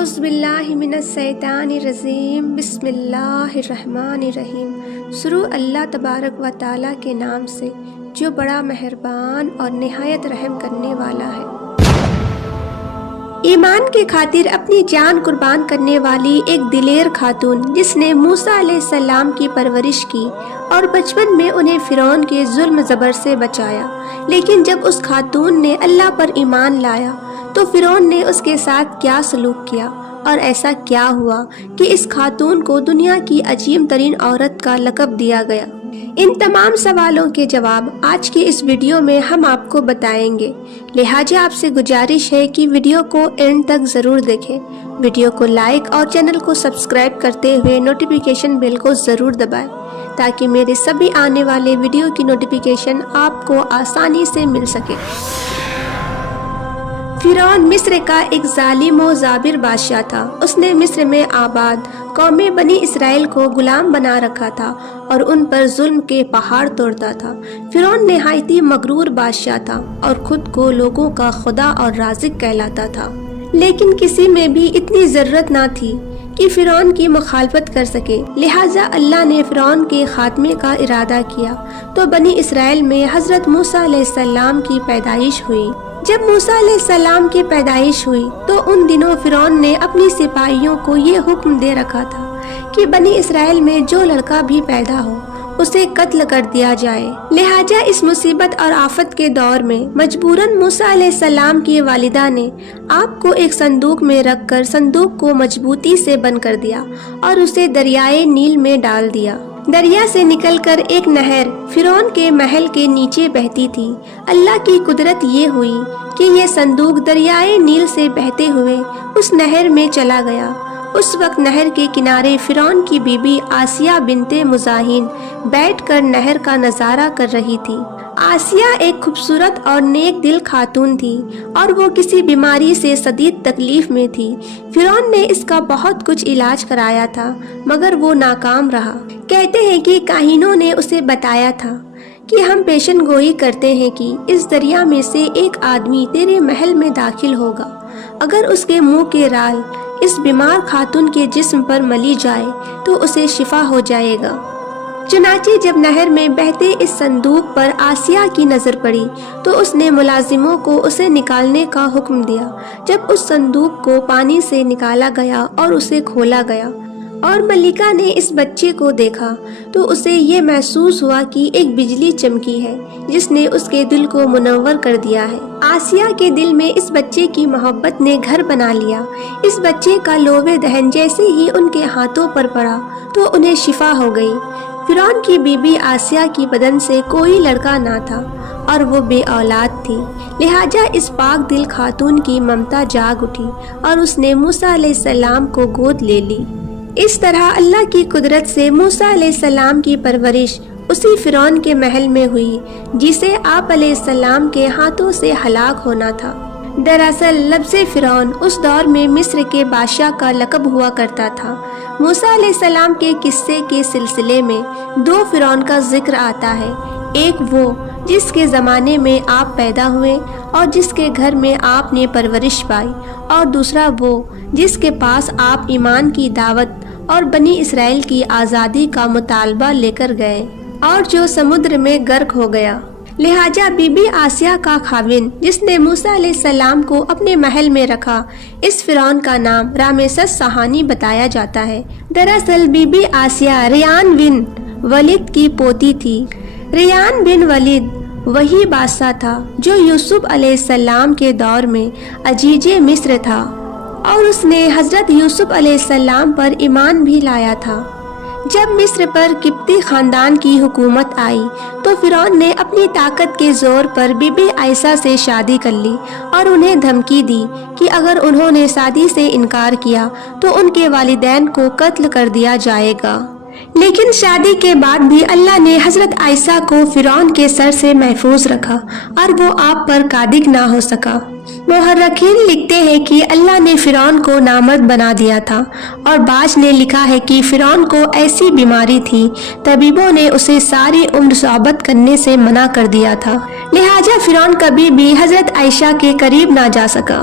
اعوذ باللہ من الشیطان الرجیم بسم اللہ الرحمن الرحیم۔ شروع اللہ تبارک و تعالیٰ کے نام سے جو بڑا مہربان اور نہایت رحم کرنے والا ہے۔ ایمان کی خاطر اپنی جان قربان کرنے والی ایک دلیر خاتون جس نے موسیٰ علیہ السلام کی پرورش کی اور بچپن میں انہیں فرعون کے ظلم زبر سے بچایا، لیکن جب اس خاتون نے اللہ پر ایمان لایا تو فرعون نے اس کے ساتھ کیا سلوک کیا اور ایسا کیا ہوا کہ اس خاتون کو دنیا کی عظیم ترین عورت کا لقب دیا گیا۔ ان تمام سوالوں کے جواب آج کی اس ویڈیو میں ہم آپ کو بتائیں گے، لہٰذا آپ سے گزارش ہے کہ ویڈیو کو اینڈ تک ضرور دیکھیں۔ ویڈیو کو لائک اور چینل کو سبسکرائب کرتے ہوئے نوٹیفیکیشن بیل کو ضرور دبائیں تاکہ میرے سبھی آنے والے ویڈیو کی نوٹیفیکیشن آپ کو آسانی سے مل سکے۔ فرعون مصر کا ایک ظالم و جابر بادشاہ تھا۔ اس نے مصر میں آباد قوم بنی اسرائیل کو غلام بنا رکھا تھا اور ان پر ظلم کے پہاڑ توڑتا تھا۔ فرعون نہایت مغرور بادشاہ تھا اور خود کو لوگوں کا خدا اور رازق کہلاتا تھا، لیکن کسی میں بھی اتنی ضرورت نہ تھی کہ فرعون کی مخالفت کر سکے۔ لہٰذا اللہ نے فرعون کے خاتمے کا ارادہ کیا تو بنی اسرائیل میں حضرت موسیٰ علیہ السلام کی پیدائش ہوئی۔ جب موسیٰ علیہ السلام کی پیدائش ہوئی تو ان دنوں فرعون نے اپنی سپاہیوں کو یہ حکم دے رکھا تھا کہ بنی اسرائیل میں جو لڑکا بھی پیدا ہو اسے قتل کر دیا جائے۔ لہٰذا اس مصیبت اور آفت کے دور میں مجبوراً موسیٰ علیہ السلام کی والدہ نے آپ کو ایک صندوق میں رکھ کر صندوق کو مضبوطی سے بند کر دیا اور اسے دریائے نیل میں ڈال دیا۔ دریا سے نکل کر ایک نہر فرعون کے محل کے نیچے بہتی تھی۔ اللہ کی قدرت یہ ہوئی کہ یہ صندوق دریائے نیل سے بہتے ہوئے اس نہر میں چلا گیا۔ اس وقت نہر کے کنارے فرعون کی بیوی آسیہ بنت مزاحم بیٹھ کر نہر کا نظارہ کر رہی تھی۔ آسیہ ایک خوبصورت اور نیک دل خاتون تھی اور وہ کسی بیماری سے شدید تکلیف میں تھی۔ فرعون نے اس کا بہت کچھ علاج کرایا تھا مگر وہ ناکام رہا۔ کہتے ہیں کہ کاہنوں نے اسے بتایا تھا کہ ہم پیشن گوئی کرتے ہیں کہ اس دریا میں سے ایک آدمی تیرے محل میں داخل ہوگا، اگر اس کے منہ کے رال اس بیمار خاتون کے جسم پر ملی جائے تو اسے شفا ہو جائے گا۔ چنانچہ جب نہر میں بہتے اس صندوق پر آسیہ کی نظر پڑی تو اس نے ملازموں کو اسے نکالنے کا حکم دیا۔ جب اس صندوق کو پانی سے نکالا گیا اور اسے کھولا گیا اور ملکہ نے اس بچے کو دیکھا تو اسے یہ محسوس ہوا کہ ایک بجلی چمکی ہے جس نے اس کے دل کو منور کر دیا ہے۔ آسیہ کے دل میں اس بچے کی محبت نے گھر بنا لیا۔ اس بچے کا لوے دہن جیسے ہی ان کے ہاتھوں پر پڑا تو انہیں شفا ہو گئی۔ فرعون کی بیوی آسیہ کی بدن سے کوئی لڑکا نہ تھا اور وہ بے اولاد تھی، لہٰذا اس پاک دل خاتون کی ممتا جاگ اٹھی اور اس نے موسیٰ علیہ السلام کو گود لے لی۔ اس طرح اللہ کی قدرت سے موسیٰ علیہ السلام کی پرورش اسی فرعون کے محل میں ہوئی جسے آپ علیہ السلام کے ہاتھوں سے ہلاک ہونا تھا۔ دراصل لفظ فرعون اس دور میں مصر کے بادشاہ کا لقب ہوا کرتا تھا۔ موسیٰ علیہ السلام کے قصے کے سلسلے میں دو فرعون کا ذکر آتا ہے، ایک وہ جس کے زمانے میں آپ پیدا ہوئے اور جس کے گھر میں آپ نے پرورش پائی، اور دوسرا وہ جس کے پاس آپ ایمان کی دعوت اور بنی اسرائیل کی آزادی کا مطالبہ لے کر گئے اور جو سمندر میں غرق ہو گیا۔ لہٰذا بی بی آسیہ کا خاوند جس نے موسیٰ علیہ السلام کو اپنے محل میں رکھا، اس فرعون کا نام رامسس صحانی بتایا جاتا ہے۔ دراصل بی بی آسیہ ریان بن ولید کی پوتی تھی۔ ریان بن ولید وہی بادشاہ تھا جو یوسف علیہ السلام کے دور میں عزیز مصر تھا اور اس نے حضرت یوسف علیہ السلام پر ایمان بھی لایا تھا۔ جب مصر پر قبطی خاندان کی حکومت آئی تو فرعون نے اپنی طاقت کے زور پر بی بی عائشہ سے شادی کر لی اور انہیں دھمکی دی کہ اگر انہوں نے شادی سے انکار کیا تو ان کے والدین کو قتل کر دیا جائے گا۔ لیکن شادی کے بعد بھی اللہ نے حضرت عائشہ کو فرعون کے سر سے محفوظ رکھا اور وہ آپ پر قادر نہ ہو سکا۔ محرخین لکھتے ہیں کہ اللہ نے فرعون کو نامرد بنا دیا تھا، اور بعض نے لکھا ہے کہ فرعون کو ایسی بیماری تھی طبیبوں نے اسے ساری عمر صحبت کرنے سے منع کر دیا تھا، لہٰذا فرعون کبھی بھی حضرت عائشہ کے قریب نہ جا سکا۔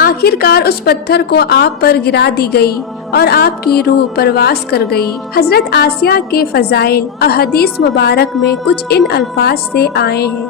آخر کار اس پتھر کو آپ پر گرا دی گئی اور آپ کی روح پرواز کر گئی۔ حضرت آسیہ کے فضائل احادیث مبارک میں کچھ ان الفاظ سے آئے ہیں۔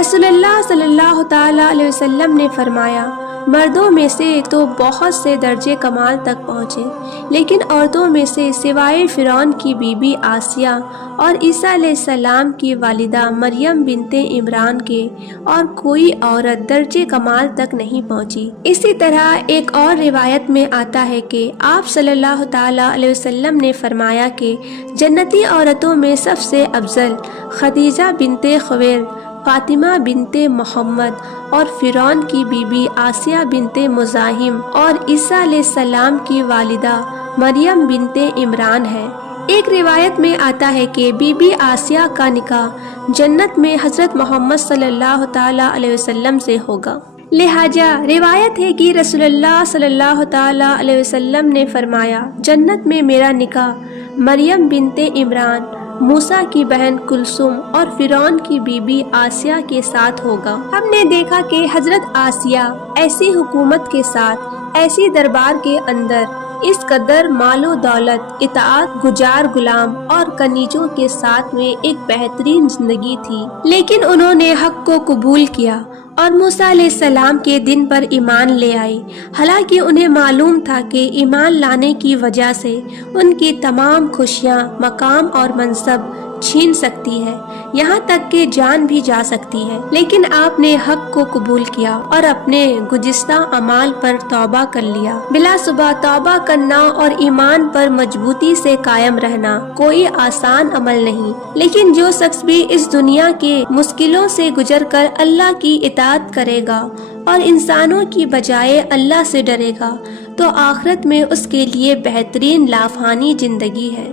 رسول اللہ صلی اللہ تعالی علیہ وسلم نے فرمایا، مردوں میں سے تو بہت سے درجے کمال تک پہنچے، لیکن عورتوں میں سے سوائے فرعون کی بی بی آسیہ اور عیسیٰ علیہ السلام کی والدہ مریم بنت عمران کے اور کوئی عورت درجے کمال تک نہیں پہنچی۔ اسی طرح ایک اور روایت میں آتا ہے کہ آپ صلی اللہ تعالی علیہ وسلم نے فرمایا کہ جنتی عورتوں میں سب سے افضل خدیجہ بنت خویلد، فاطمہ بنت محمد اور فرعون کی بی بی آسیہ بنت مزاحم اور عیسیٰ علیہ السلام کی والدہ مریم بنت عمران ہے۔ ایک روایت میں آتا ہے کہ بی بی آسیہ کا نکاح جنت میں حضرت محمد صلی اللہ تعالی علیہ وسلم سے ہوگا۔ لہٰذا روایت ہے کہ رسول اللہ صلی اللہ تعالی علیہ وسلم نے فرمایا، جنت میں میرا نکاح مریم بنت عمران، موسیٰ کی بہن کلثوم اور فرعون کی بی بی آسیہ کے ساتھ ہوگا۔ ہم نے دیکھا کہ حضرت آسیہ ایسی حکومت کے ساتھ، ایسی دربار کے اندر، اس قدر مال و دولت، اطاعت گزار غلام اور کنیزوں کے ساتھ میں ایک بہترین زندگی تھی، لیکن انہوں نے حق کو قبول کیا اور موسیٰ علیہ السلام کے دن پر ایمان لے آئی، حالانکہ انہیں معلوم تھا کہ ایمان لانے کی وجہ سے ان کی تمام خوشیاں، مقام اور منصب چھین سکتی ہے، یہاں تک کہ جان بھی جا سکتی ہے، لیکن آپ نے حق کو قبول کیا اور اپنے گزشتہ اعمال پر توبہ کر لیا۔ بلا صبح توبہ کرنا اور ایمان پر مضبوطی سے قائم رہنا کوئی آسان عمل نہیں، لیکن جو شخص بھی اس دنیا کے مشکلوں سے گزر کر اللہ کی اطاعت کرے گا اور انسانوں کی بجائے اللہ سے ڈرے گا تو آخرت میں اس کے لیے بہترین لافانی زندگی ہے۔